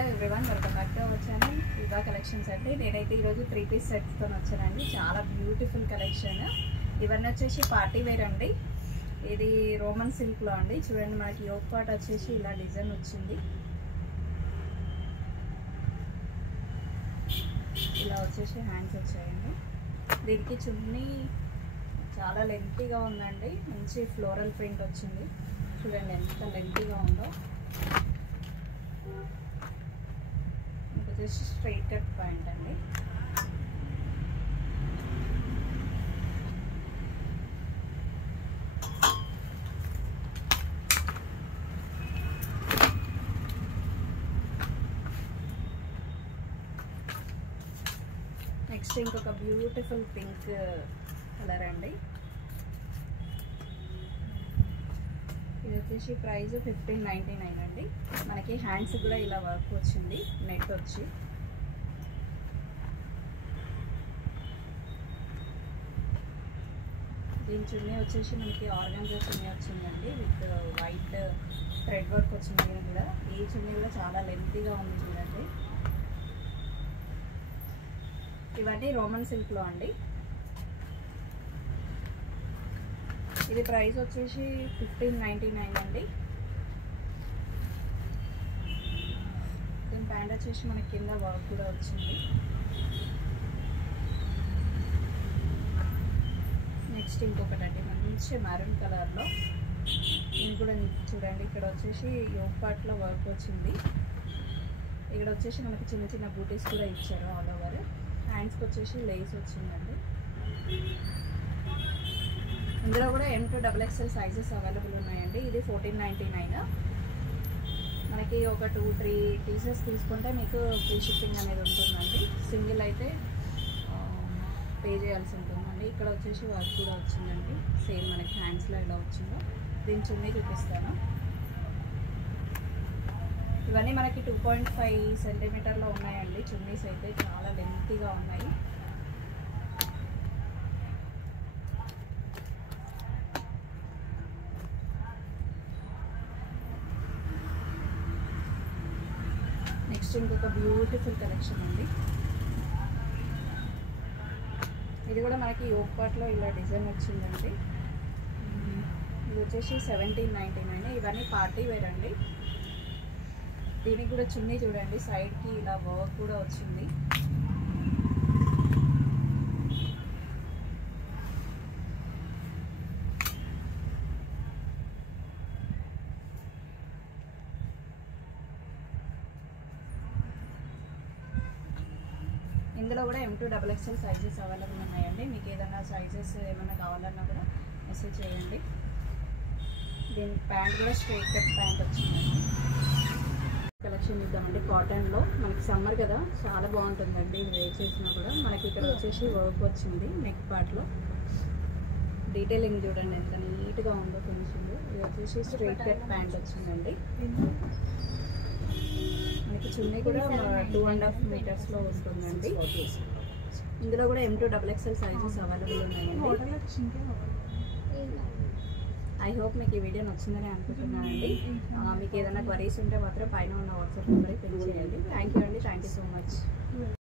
Hello everyone, welcome back to our channel Viva Collections అండి. నేనైతే ఈరోజు 3 పీస్ సెట్స్తో వచ్చానండి. చాలా బ్యూటిఫుల్ కలెక్షన్. ఇవన్నీ వచ్చేసి పార్టీ వేర్ అండి. ఇది రోమన్ సిల్క్లో అండి. చూడండి, మనకి యోక్ పార్ట్ వచ్చేసి ఇలా డిజైన్ వచ్చింది. ఇలా వచ్చేసి హ్యాండ్స్ వచ్చాయండి. దీనికి చున్నీ చాలా లెంతీగా ఉందండి. మంచి ఫ్లోరల్ ప్రింట్ వచ్చింది. చూడండి ఎంత లెంతీగా ఉందో. వచ్చేసి స్ట్రైట్ కట్ ప్యాంట్ అండి. నెక్స్ట్ ఇంకొక బ్యూటిఫుల్ పింక్ కలర్ అండి. ఇది వచ్చేసి ప్రైస్ 1599 అండి. మనకి హ్యాండ్స్ కూడా ఇలా వర్క్ వచ్చింది, నెట్ వచ్చి. దీని చున్నీ వచ్చేసి మనకి ఆర్గాన్జా చున్నీ వచ్చిందండి, విత్ వైట్ థ్రెడ్ వర్క్ వచ్చింది. కూడా ఈ చున్నీ కూడా చాలా లెంతీగా ఉంది చూడండి. ఇవన్నీ రోమన్ సిల్క్లో అండి. ఇది ప్రైస్ వచ్చేసి 1599 అండి. దీని ప్యాంట్ వచ్చేసి మనకి కింద వర్క్ కూడా వచ్చింది. నెక్స్ట్ ఇంకొకటి అండి, మంచి మెరూన్ కలర్లో. ఇది కూడా చూడండి, ఇక్కడ వచ్చేసి యోక్ పార్ట్లో వర్క్ వచ్చింది. ఇక్కడ వచ్చేసి మనకి చిన్న చిన్న బూటీస్ కూడా ఇచ్చారు ఆల్ ఓవర్. హ్యాండ్స్కి వచ్చేసి లేస్ వచ్చిందండి. ఇందులో కూడా M2XXL సైజెస్ అవైలబుల్ ఉన్నాయండి. ఇది 1499. మనకి ఒక 2-3 పీసెస్ తీసుకుంటే మీకు ఫ్రీ షిప్పింగ్ అనేది ఉంటుందండి. సింగిల్ అయితే పే చేయాల్సి ఉంటుందండి. ఇక్కడ వచ్చేసి వర్క్ కూడా వచ్చిందండి, సేమ్ మనకి హ్యాండ్స్లో ఎలా వచ్చిందో. దీని చున్నీ చూపిస్తాను. ఇవన్నీ మనకి 2.5 సెంటీమీటర్లో ఉన్నాయండి. చున్నీస్ అయితే చాలా లెంతీగా ఉన్నాయి. నెక్స్ట్ ఇంకొక బ్యూటిఫుల్ కలెక్షన్ అండి. ఇది కూడా మనకి యోక్ పార్ట్లో ఇలా డిజైన్ వచ్చిందండి. ఇది వచ్చేసి 1799. ఇవన్నీ పార్టీ వేర్ అండి. దీనికి కూడా చున్నీ చూడండి, సైడ్కి ఇలా వర్క్ కూడా వచ్చింది. ఇందులో కూడా M2XXL సైజెస్ అవైలబుల్ ఉన్నాయండి. మీకు ఏదైనా సైజెస్ ఏమైనా కావాలన్నా కూడా మెసేజ్ చేయండి. దీని ప్యాంట్ కూడా స్ట్రైట్ కట్ ప్యాంట్ వచ్చిందండి. కలెక్షన్ ఇద్దామండి. కాటన్లో మనకి సమ్మర్ కదా, చాలా బాగుంటుందండి. ఇది వేర్ చేసినా కూడా. మనకి ఇక్కడ వచ్చేసి వర్క్ వచ్చింది నెక్ పార్ట్లో. డీటెయిలింగ్ చూడండి ఎంత నీట్గా ఉందో ఫినిషింగ్. ఇది వచ్చేసి స్ట్రైట్ కట్ ప్యాంట్ వచ్చిందండి. మనకి చున్నీ కూడా 2.5 మీటర్స్లో ఉంటుందండి. ఇందులో కూడా M2XXL సైజెస్ అవైలబుల్ ఉన్నాయండి. ఐ హోప్ మీకు ఈ వీడియో నచ్చిందని అనుకుంటున్నానండి. మీకు ఏదైనా క్వరీస్ ఉంటే మాత్రం పైన ఉన్న వాట్సాప్ నెంబర్కి పిన్ చేయండి. థ్యాంక్ యూ అండి. Thank you so much.